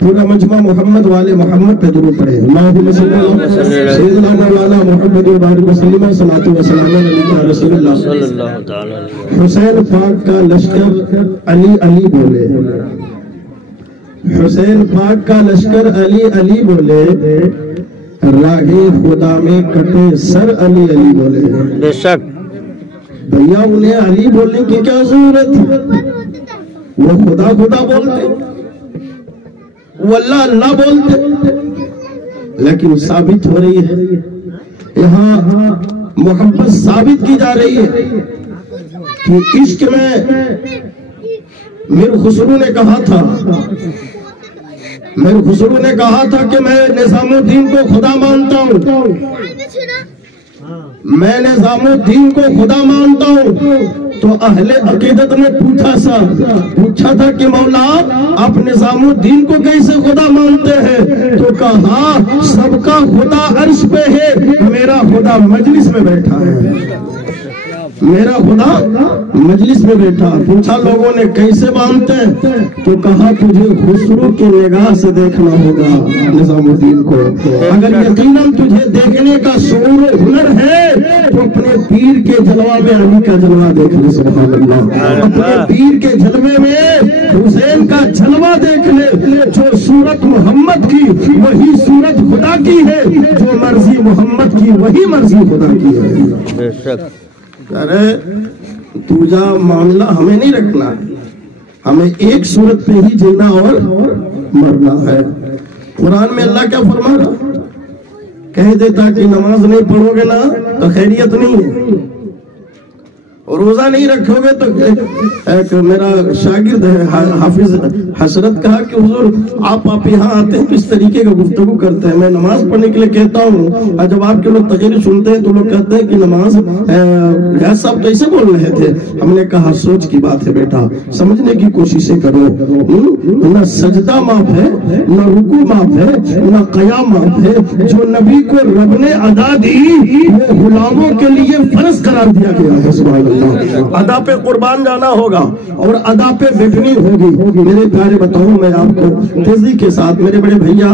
पूरा मजमा मोहम्मद वाले मोहम्मद पे दुरूद पढ़े। अल्लाहुम्मा सल्ली अला सय्यिदिना मौलाना मुहम्मद व बारिक वसल्लम सलातो व सलाम अला रसूलिल्लाह सल्लल्लाहु तआला अलैहि। हुसैन पाक का लश्कर अली अली बोले, हुसैन पाक का लश्कर अली अली बोले, राहे खुदा में कटे सर अली अली बोले। बेशक भैया उन्हें अली बोलने की क्या जरूरत, वो खुदा खुदा बोलते, वो अल्लाह अल्लाह बोलते। लेकिन साबित हो रही है यहाँ मोहब्बत साबित की जा रही है कि इश्क में मीर खुसरू ने कहा था, मीर खुसरू ने कहा था कि मैं निजामुद्दीन को खुदा मानता हूँ, मैं निजामुद्दीन को खुदा मानता हूँ। तो अहले अकीदत ने पूछा था कि मौला आप निजामुद्दीन को कैसे खुदा मानते हैं? तो कहा सबका खुदा अर्श पे है, मेरा खुदा मजलिस में बैठा है, मेरा खुदा मजलिस में बैठा। पूछा लोगों ने कैसे मानते हैं? तो कहा तुझे खुसरू की निगाह से देखना होगा निजामुद्दीन को। अगर यकीनन तुझे देखने का शऊर हुनर है तो अपने पीर के जलवा में अली का जलवा देख ले। सुभान अल्लाह, अपने पीर के जलवे में हुसैन का जलवा देख ले। जो सूरत मोहम्मद की वही सूरत खुदा की है, जो मर्जी मोहम्मद की वही मर्जी खुदा की है। अरे तुझा मामला हमें नहीं रखना है, हमें एक सूरत पे ही जीना और मरना है। कुरान में अल्लाह क्या फरमा रहा, कह देता कि नमाज नहीं पढ़ोगे ना तो खैरियत नहीं है, और रोजा नहीं रखोगे तो एक मेरा शागिर्द है हाफिज हसरत कहा कि हुजूर आप यहाँ आते हैं तो इस तरीके का गुफ्तगू करते हैं। मैं नमाज पढ़ने के लिए कहता हूँ और जब आपके लोग तकरीर सुनते हैं तो लोग कहते हैं कि नमाज गैस साहब तो ऐसे बोल रहे थे। हमने कहा सोच की बात है बेटा, समझने की कोशिशें करो। न सजदा माफ है, न रुकू माफ है, न कयाम माफ है। जो नबी को रब ने अदा दी वो गुलामों के लिए फर्ज करार दिया गया है। सुभान अदा पे कुर्बान जाना होगा और अदा पे बिकनी होगी। मेरे प्यारे बताऊं मैं आपको तेजी के साथ, मेरे बड़े भैया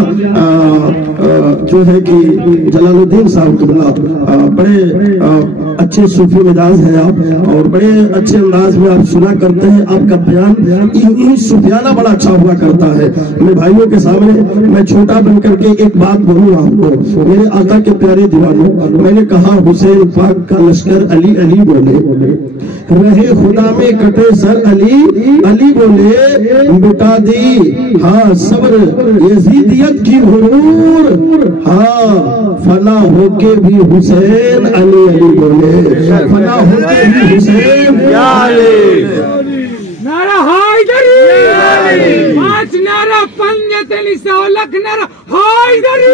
जो है कि जलालुद्दीन साहब बड़े अच्छे सूफी मिजाज हैं आप, और बड़े अच्छे अंदाज में आप सुना करते हैं। आपका बयान सूफियाना बड़ा अच्छा हुआ करता है। मेरे भाइयों के सामने मैं छोटा बन करके एक बात बोलूँ आपको, मेरे आका के प्यारे दीवानों, मैंने कहा हुसैन पाक का लश्कर अली अली बोले, रहे खुदा में कटे सर अली अली बोले, मिटा दी हाँ सब्र यजीदियत की हुरूर, हाँ फना होके भी हुसैन अली अली बोले, फना होके भी हुसैन नारा हैदरी, पांच नारा पंजतनी सौलख नारा हैदरी।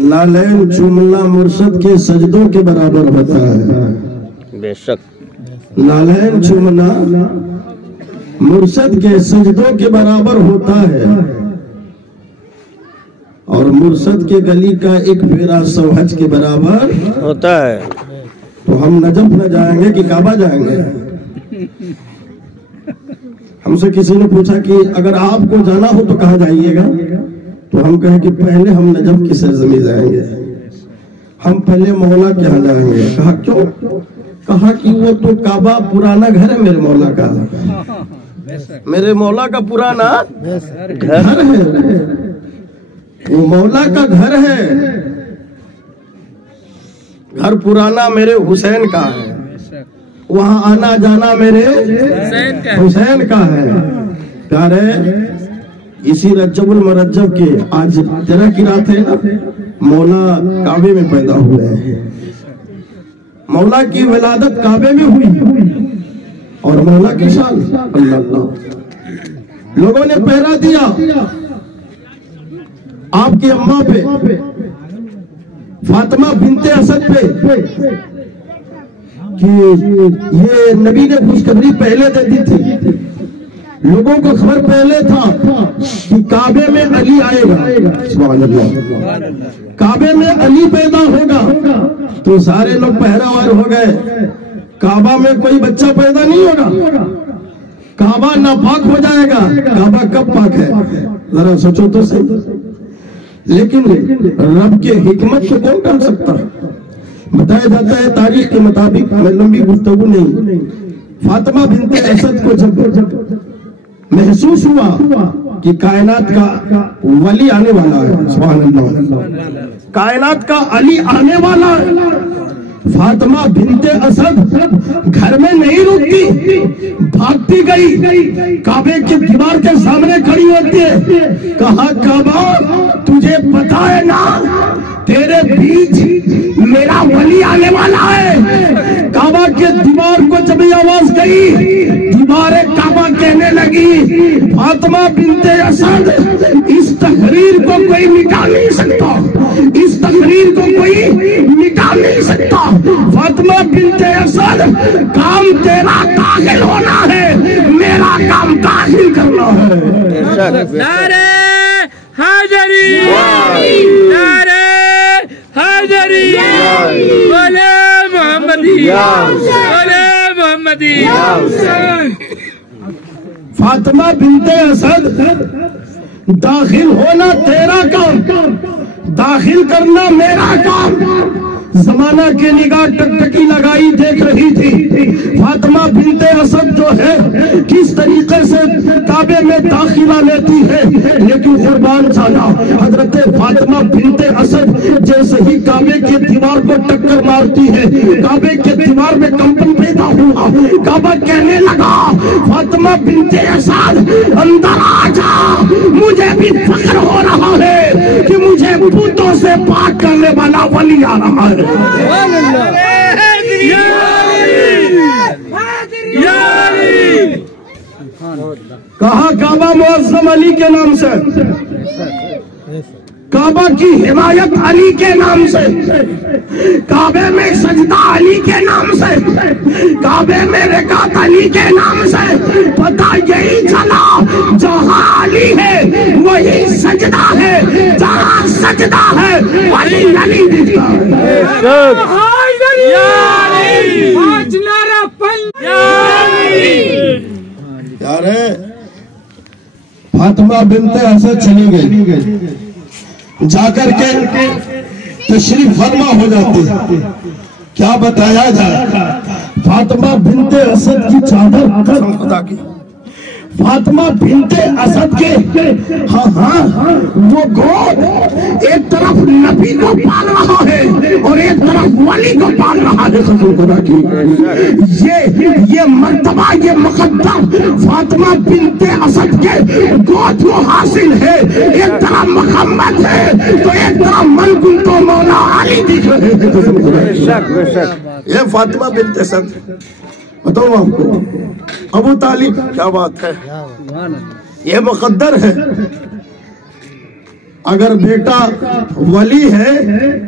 नालैन चुमला मुर्शद के सजदों के बराबर होता है। बेशक नालैन चुमना मुर्शद के सजदों के बराबर होता है, और मुर्शद के गली का एक फेरा सौहज के बराबर होता है। तो हम नजफ न जाएंगे कि काबा जाएंगे? हमसे किसी ने पूछा कि अगर आपको जाना हो तो कहाँ जाइएगा? तो हम कहें कि पहले हम नजफ की सरजमी जाएंगे, हम पहले मौला के यहाँ जाएंगे। कहा क्यों? कहा कि वो तो काबा पुराना घर है मेरे मौला का, मेरे मौला का पुराना घर है, वो मौला का घर है, घर पुराना मेरे हुसैन का है, वहाँ आना जाना मेरे हुसैन का है। कह रहे इसी रज्जबुल मरज्जब के आज तेरह की रात है ना, मौला काबे में पैदा हुए हैं, मौला की विलादत काबे में हुई, और मौला की शान अल्लाह। लोगों ने पहरा दिया आपकी अम्मा पे, फातिमा बिनते असद पे, कि ये नबी ने खुशखबरी पहले दे दी थी, लोगों को खबर पहले था कि काबे में अली आएगा। सुभान अल्लाह, काबे में अली पैदा होगा। तो सारे लोग पहरावार हो गए, काबा में कोई बच्चा पैदा नहीं होगा, काबा नापाक हो जाएगा। काबा कब पाक है जरा सोचो तो सही। लेकिन रब के हिकमत को कौन कर सकता। बताया जाता है तारीख के मुताबिक, मैं लंबी गुफ्तगू नहीं, फातिमा बिनते असद को जब महसूस हुआ कि कायनात का वली आने वाला है, सुभान अल्लाह, कायनात का अली आने वाला है, फातिमा बिनते असद घर में नहीं रुकती, भागती गई, काबे की दीवार के सामने खड़ी होती है। कहा काबा तुझे पता है ना तेरे बीच मेरा वली आने वाला है। काबा के दीवार को जब आवाज गई, दीवारें काबा कहने लगी फातिमा बिनते असद इस तहरीर को कोई मिटा नहीं सकता, इस तहरीर को कोई मिटा नहीं सकता। फातिमा बिनते असद काम तेरा दाखिल होना है, मेरा काम दाखिल करना है। नारे हैदरी, नारे हैदरी, बोले मोहम्मदी, बोले मोहम्मदी। फातिमा बिनते असद दाखिल होना तेरा काम, दाखिल करना मेरा काम। जमाना की निगाह टकटकी लगाई देख रही थी फातिमा बिनते असद जो है किस तरीके से काबे में दाखिला लेती है। लेकिन कुर्बान जाना हजरत फातिमा बिनते असद जैसे ही काबे की दीवार को टक्कर मारती है, काबे के दीवार में कंपन पैदा हुआ। काबा कहने लगा फातिमा बिनते असद अंदर आ जा, मुझे भी फख्र हो रहा है कि मुझे बूतों से पाक करने वाला वली आ रहा है। कहा काबा मुअज्जम अली के नाम से, काबा की हिमायत अली के नाम से, काबे में सजदा अली के नाम से, काबे में रिकात अली के नाम से। पता यही चला जहाँ अली है वही सजदा है, जहाँ सजदा है वही अली दिखता है। यार फातिमा बिनते असद चली गई, जाकर के तशरीफ फरमा हो जाती। क्या बताया जाए फातिमा बिनते असद की चादर कसम खुदा की, फातिमा बिनते असद के हाँ वो गोद एक तरफ नबी को पाल रहा है और एक तरफ वली को पाल रहा है। कसम खुदा की ये मर्तबा, ये मुकद्दर फातिमा बिनते असद के गोद को हासिल है। एक तरफ मोहम्मद है तो एक तरफ मनकुल तो मौला अली दिख रहे हैं। कसम खुदा की ये फातिमा बिनते असद। बताओ आपको अबू तालिब, क्या बात है, ये मुकद्दर है। अगर बेटा वली है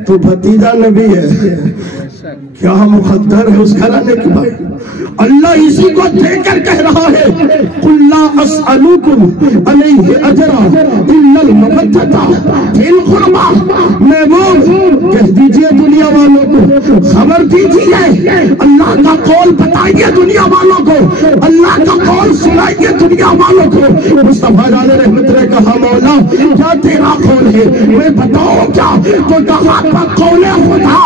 तो भतीजा नबी है। क्या मुकद्दर है उस घराने की बात। अल्लाह इसी को देकर कह रहा है कुल्ला अस्अलुकुम अलैहि अजरा इल्लल मवद्दता फिल कुर्बा। महबूब कह दीजिए दुनिया वालों को, खबर दीजिए, अल्लाह का कौल बताइए दुनिया वालों को, अल्लाह का कौल सुनाइए दुनिया वालों को। मुस्तफा जाने रहमत ने कहा मौला क्या तेरा कौल है, मैं बताऊं क्या? तो कहा बकौले खुदा,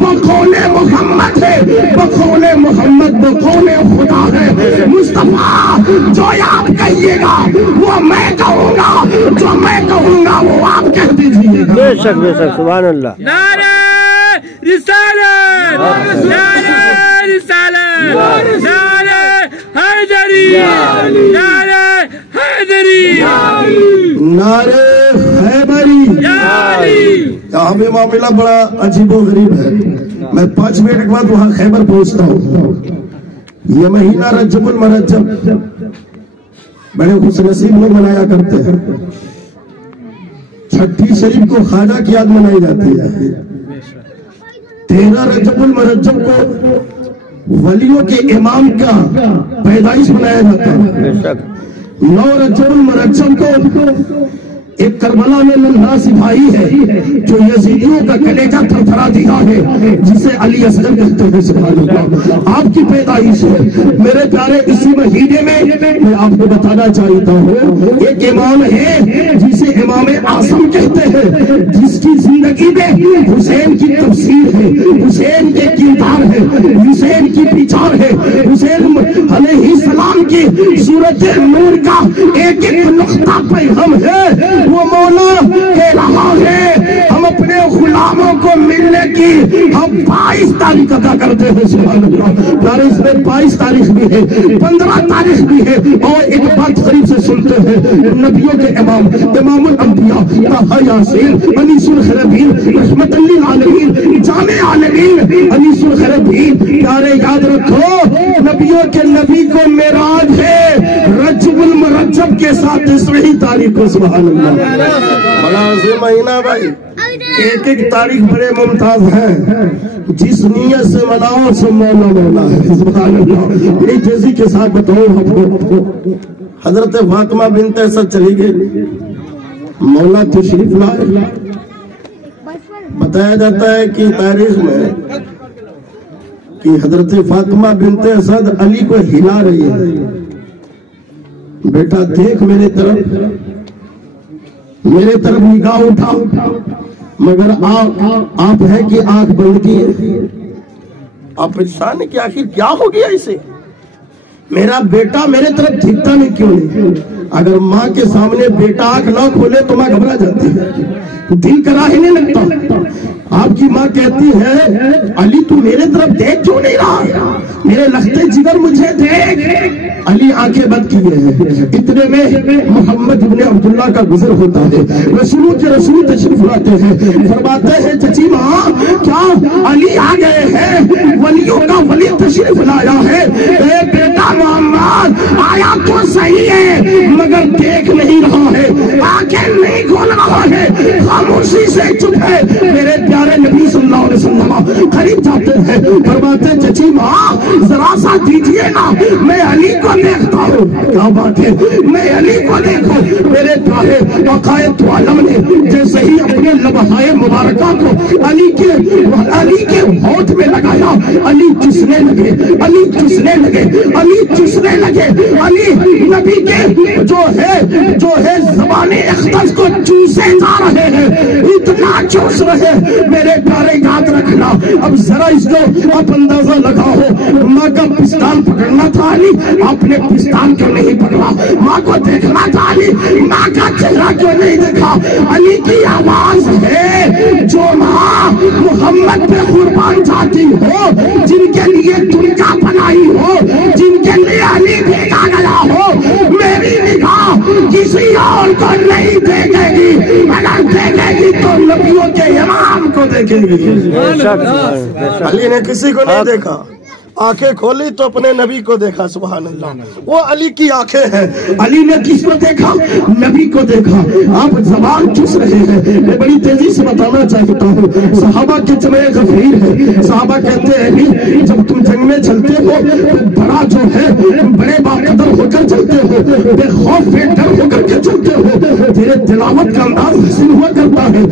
बकौले मोहम्मद है, बकौले मोहम्मद, बकौले खुदा है। मुस्तफा जो आप कहिएगा वो मैं कहूँगा, जो मैं कहूँगा वो आप कह दीजिएगा। बेशक बेशक, सुभान अल्लाह। नारे रिसालत, नारे रिसालत, नारे हैदरी, नारे हैदरी, नारे हैदरी। यहाँ पे मामला बड़ा अजीबो गरीब है। मैं 5 मिनट के बाद वहाँ खैबर पहुँचता हूँ। ये महीना रजबुल मरजब बड़े खुशनसीब लोग मनाया करते हैं। छठी शरीफ को ख्वाजा की याद मनाई जाती है। 13 रजबुल मरजब को वलियों के इमाम का पैदाइश मनाया जाता है। 9 रजबुल मरजब को ایک کربلا میں ننھا سپاہی ہے جو یزیدیوں کا کلیجہ تھرتھرا دیا ہے، جسے علی اصغر کہتے ہیں۔ سبحان اللہ، آپ کی پیدائش ہے میرے پیارے اسی مہینے میں۔ میں آپ کو بتانا چاہتا ہوں ایک امام ہے جسے امام اعظم کہتے ہیں، جس کی زندگی میں حسین کی تفسیر ہے، حسین کے کردار ہے، حسین کی بچار ہے، حسین علیہ السلام کی سورت نور کا ایک ایک نقطہ پیغام ہے۔ وہ مولا کہہ رہا ہے ہم اپنے غلاموں کو ملنے کی ہم 22 تاریخ ادا کرتے ہیں۔ سبحان اللہ، پیارے اس میں 22 تاریخ بھی ہے، 15 تاریخ بھی ہے۔ اور ایک بات قریب سے سنتے ہیں، نبیوں کے امام، امام الانبیاء طہ یاسین انیس الخیرین رحمت للعالمین جامع عالمین انیس الخیرین، پیارے یاد رکھو نبیوں کے نبی کو معراج ہے رجب المرجب کے ساتھ 10ویں تاریخ کو۔ سبحان اللہ، بڑا عظیم مہینہ بھائی، ایک ایک تاریخ بڑے ممتاز ہیں، جس نیت سے مناؤ سب مولا مولا ہے۔ سبحان اللہ، ایک تیزی کے ساتھ بتاؤں آپ کو، حضرت فاطمہ بنت اسد چلی گئی، مولا تشریف لائے۔ بتایا جاتا ہے کہ تاریخ میں کہ حضرت فاطمہ بنت اسد علی کو ہلا رہی ہے، بیٹا دیکھ میرے طرف نگاہ اٹھا، مگر آپ ہے کہ آنکھ بند کی ہے۔ آپ پریشان ہے کہ آخر کیا ہو گیا اسے، میرا بیٹا میرے طرف دکھتا نہیں کیوں نہیں؟ اگر ماں کے سامنے بیٹا آنکھ نہ کھولے تو ماں گھبرا جاتی ہے، دل کرا ہی نہیں لگتا۔ آپ کی ماں کہتی ہے علی تو میرے طرف دیکھ کیوں نہیں رہا، میرے لختے جگر مجھے دیکھ۔ علی آنکھیں بند کیے ہیں، اتنے میں محمد ابن عبداللہ کا گزر ہوتا ہے، رسولوں کے رسول تشریف لاتے ہیں، فرماتے ہیں چچی ماں کیا علی آ گئے ہیں، ولیوں کا ولی تشریف لایا ہے۔ اے بیٹا محمد آیا تو صحیح ہے مگر دیکھ نہیں رہا ہے، آنکھیں نہیں کھول رہا ہے، خاموشی سے چپ ہے۔ میرے پیارے نبی صلی اللہ علیہ وسلم قریب جاتے ہیں، فرماتے چچی ماں ذرا سا دیجئے نا، میں علی کو دیکھتا ہوں۔ کیا بات ہے، میں علی کو دیکھوں۔ میرے پیارے عقائد عالم نے جیسے ہی اپنے لمحائے مبارکہ کو علی کے ہونٹ میں لگایا، علی چسنے لگے، علی چسنے لگے، علی چسنے لگے۔ علی نبی کے جو ہے زبان اختص کو چوسے جا رہے ہیں، اتنا چوس رہے۔ میرے پیارے یاد رکھنا، اب ذرا اس کو آپ اندازہ لگاؤ، ماں کا پستان پکڑنا تھا علی، آپ نے پستان کیوں نہیں پکڑا؟ ماں کو دیکھنا تھا علی، ماں کا چہرہ کیوں نہیں دیکھا؟ علی کی آواز ہے جو ماں محمد پہ قربان جاتی ہو، جن کے لیے دنیا بنائی ہو، جن کے لیے علی بھیجا گیا ہو، میری نگاہ کسی اور کو نہیں دیکھے گی، اگر دیکھے گی تو نبیوں کے امام کو دیکھے گی۔ علی نے کسی کو نہیں دیکھا، آنکھیں کھولی تو اپنے نبی کو دیکھا۔ سبحان اللہ، وہ علی کی آنکھیں ہیں۔ علی نے کس کو دیکھا؟ نبی کو دیکھا۔ آپ زبان چس رہے ہیں، میں بڑی تیزی سے بتانا چاہتا ہوں، صحابہ کے جمع غفیر ہے۔ صحابہ کہتے ہیں جب تم جنگ میں چلتے ہو تو بڑا جو ہے بڑے باقدر ہو کر چلتے ہو، بے خوف بے ڈر ہو کر کے چلتے ہو، تیرے تلاوت کا انداز حسین ہوا کرتا ہے۔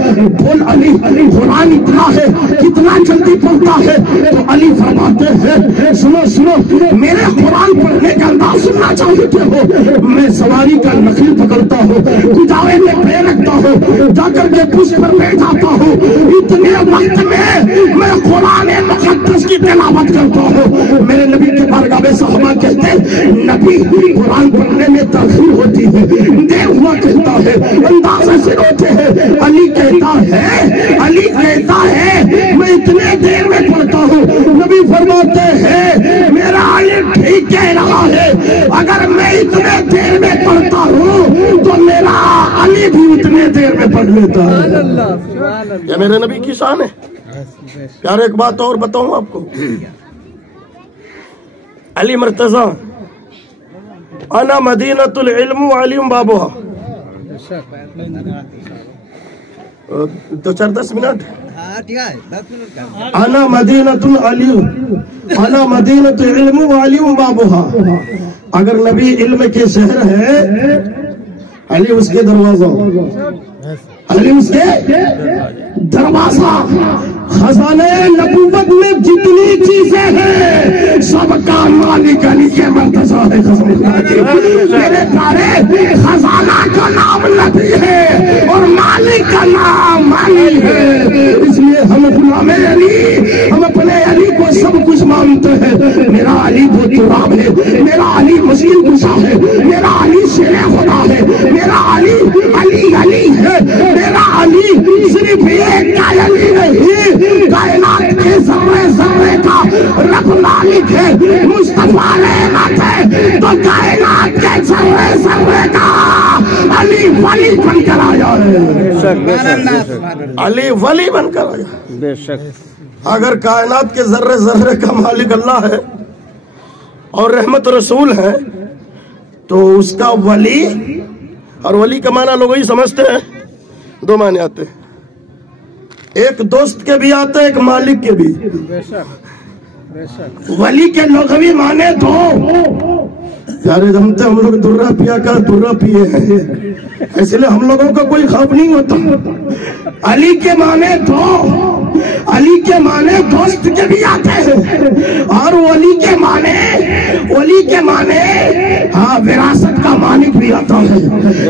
بول علی قرآن اتنا ہے کتنا جلدی پڑھتا ہے؟ تو علی فرماتے ہیں سنو سنو، میرے قرآن پڑھنے کا انداز سننا چاہتے ہو؟ میں سواری کا نخل پکڑتا ہوں، کجاوے میں پیر رکھتا ہوں، جا کر کے پشت پر بیٹھ جاتا ہوں، اتنے وقت میں قرآن مقدس کی تلاوت کرتا ہوں۔ میرے نبی کے بارگاہ میں صحابہ کہتے ہیں نبی قرآن پڑھنے میں تاخیر ہوتی ہے، دیر ہوا کہتا ہے، اندازے سے روتے ہیں۔ علی کہتا ہے میں اتنے دیر میں پڑھتا ہوں۔ نبی فرماتے ہیں میرا علی ٹھیک کہہ رہا ہے، اگر میں اتنے دیر میں پڑھتا ہوں تو میرا علی بھی اتنے دیر میں پڑھ لیتا ہے۔ یہ میرے نبی کی شان ہے۔ پیارے ایک بات اور بتاؤں آپ کو، علی مرتضی انا مدینۃ العلم وعلی بابها، 10 منٹ۔ انا مدینۃ علم وعلی بابها، اگر نبی علم کے شہر ہے अली उसके दरवाजा, अली उसके दरवाजा। खजाने नबूवत में जितनी चीजें हैं सबका मालिक अली के मर्तज़ा है। मेरे प्यारे, खजाना का नाम नबी है और मालिक का नाम अली है। इसलिए हम गुलाम अली, हम अपने अली को सब कुछ मानते हैं। मेरा अली वो तुराब है, मेरा अली मसीह गुस्सा है, मेरा अली शेरे खुदा है, मेरा अली अली अली है। मेरा अली सिर्फ एक का अली नहीं, कायनात के ज़र्रे ज़र्रे का रब मालिक है। मुस्तफा रहमत है तो कायनात के ज़र्रे ज़र्रे का अली वली बनकर आया है। अली वली बनकर आया। बेशक अगर कायनात के ज़र्रे ज़र्रे का मालिक अल्लाह है और रहमत रसूल है तो उसका वली, और वली का माना लोग ही समझते हैं, दो माने आते हैं, एक दोस्त के भी आते हैं, एक मालिक के भी। वली के लग़वी माने दो। यारे जमते हम लोग दुर्रा पिया का दुर्रा पिए हैं, इसलिए हम लोगों को कोई खौफ नहीं होता। अली के माने दो, अली के माने दोस्त के भी आते हैं, और वली के माने हाँ विरासत का मालिक भी आता है,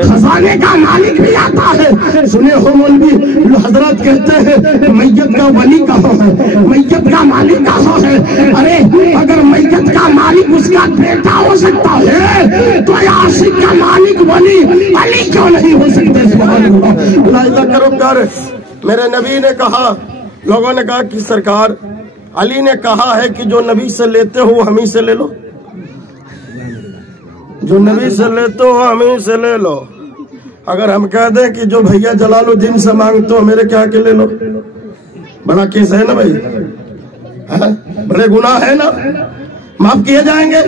खजाने का मालिक भी आता है। सुने हो मौलवी हजरत कहते हैं मैयत का वली कहाँ है, मैयत का मालिक कहाँ है। अरे अगर मैयत का मालिक उसका बेटा हो सकता है तो आशिक का मालिक वली अली क्यों नहीं हो सकते। सुभान अल्लाह करो प्यार। मेरे नबी ने कहा, लोगों ने कहा कि सरकार अली ने कहा है कि जो नबी से लेते हो हम ही से ले लो, जो नबी से लेते हो हम ही से ले लो। अगर हम कह दें कि जो भैया जलालुद्दीन से मांगते हो मेरे क्या के ले लो, बड़ा केस है ना भाई, है? बड़े गुनाह है ना, माफ किए जाएंगे।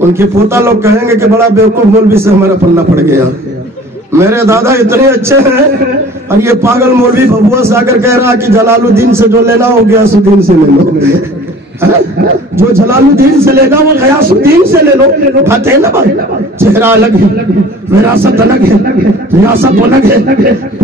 उनके पोता लोग कहेंगे कि बड़ा बेवकूफ मौलवी से हमारा पल्ला पड़ गया, मेरे दादा इतने अच्छे हैं और ये पागल मौलवी बबुआ से आकर कह रहा कि जलालुद्दीन से जो लेना हो गयासुद्दीन से ले लो, जो जलालुद्दीन से लेना वो गयासुद्दीन से ले लो। बात है ना भाई, चेहरा अलग है, विरासत अलग है, रियासत अलग है,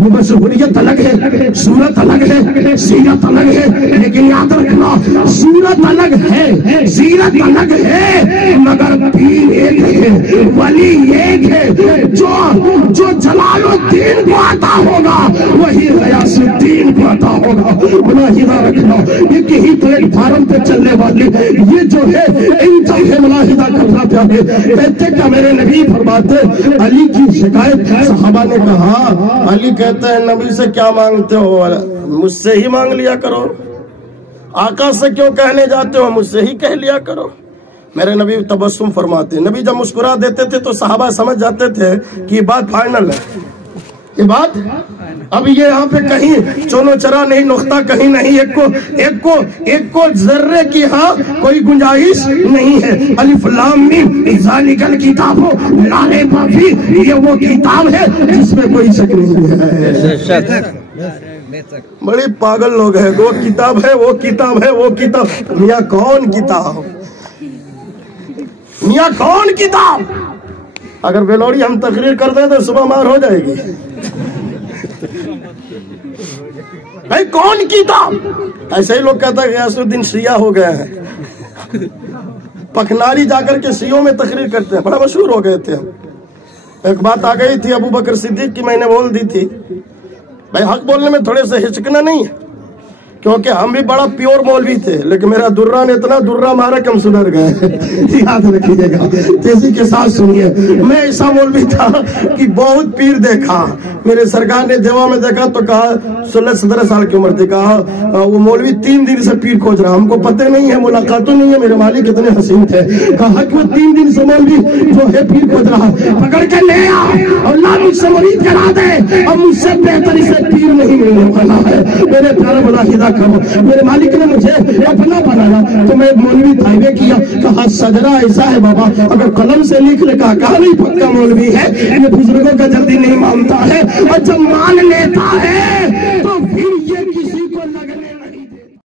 मशहूरियत अलग है, सूरत अलग है, सीरत अलग है। लेकिन याद रखना, सूरत अलग है, सीरत अलग है, मगर दीन एक है, वली एक है। जो जलालुद्दीन को आता होगा वही गयासुद्दीन को आता होगा। मुलाहिदा रखना, ये कहीं प्लेटफार्म पे चलने वाले ये जो है इनका मुलाहिदा करना चाहिए। कहते क्या मेरे नबी फरमाते, अली की शिकायत सहाबा ने कहा, अली कहते हैं नबी से क्या मांगते हो, मुझसे ही मांग लिया करो। आका से क्यों कहने जाते हो, मुझसे ही कह लिया करो। मेरे नबी तबस्सुम फरमाते, नबी जब मुस्कुरा देते थे तो सहाबा समझ जाते थे कि ये बात फाइनल है, ये बात अब ये यहाँ पे कहीं चोनो चरा नहीं, नुख्ता कहीं नहीं, एक को जर्रे की हाँ कोई गुंजाइश नहीं है। अलिफ लाम मीम ज़ालिकल किताबो ला रैब फीह, ये वो किताब है जिसमें कोई शक नहीं है। बड़े पागल लोग हैं, वो किताब है, वो किताब है, वो किताब। मियाँ कौन किताब, मियाँ कौन किताब? अगर बेलोड़ी हम तकरीर कर दें तो सुबह मार हो जाएगी। भाई कौन किताब? ऐसे ही लोग कहते हैं गयासुद्दीन शिया हो गए हैं, पखनारी जाकर के शियों में तकरीर करते हैं, बड़ा मशहूर हो गए थे हम। एक बात आ गई थी अबू बकर सिद्दीक की, मैंने बोल दी थी। भाई हक बोलने में थोड़े से हिचकना नहीं है, क्योंकि हम भी बड़ा प्योर मौलवी थे, लेकिन मेरा दुर्रा ने इतना दुर्रा मारा कि हम सुधर गए। याद रखिएगा, तेजी के साथ सुनिए। मैं ऐसा मौलवी था कि बहुत पीर देखा। मेरे सरकार ने जवा में देखा तो कहा 16-17 साल की उम्र थी, कहा वो मौलवी 3 दिन से पीर खोज रहा, हमको पता नहीं है, मुलाकातों नहीं है, मेरे मालिक कितने हसीन थे। कहा कि वो 3 दिन से मौलवी जो है पीर खोज रहा, पकड़ के ले आ और ला मुझसे मुरीद करा दे, अब मुझसे बेहतरी से पीर नहीं मिलने वाला है। मेरे प्यारे मुलाहिदा करो, मेरे मालिक ने मुझे अपना बनाया तो मैं मौलवी ताइबे किया। कहा सजरा ऐसा है बाबा, अगर कलम से लिख ले, कहा नहीं पक्का मौलवी है, ये बुजुर्गों का जल्दी नहीं मानता है, और जब मान लेता है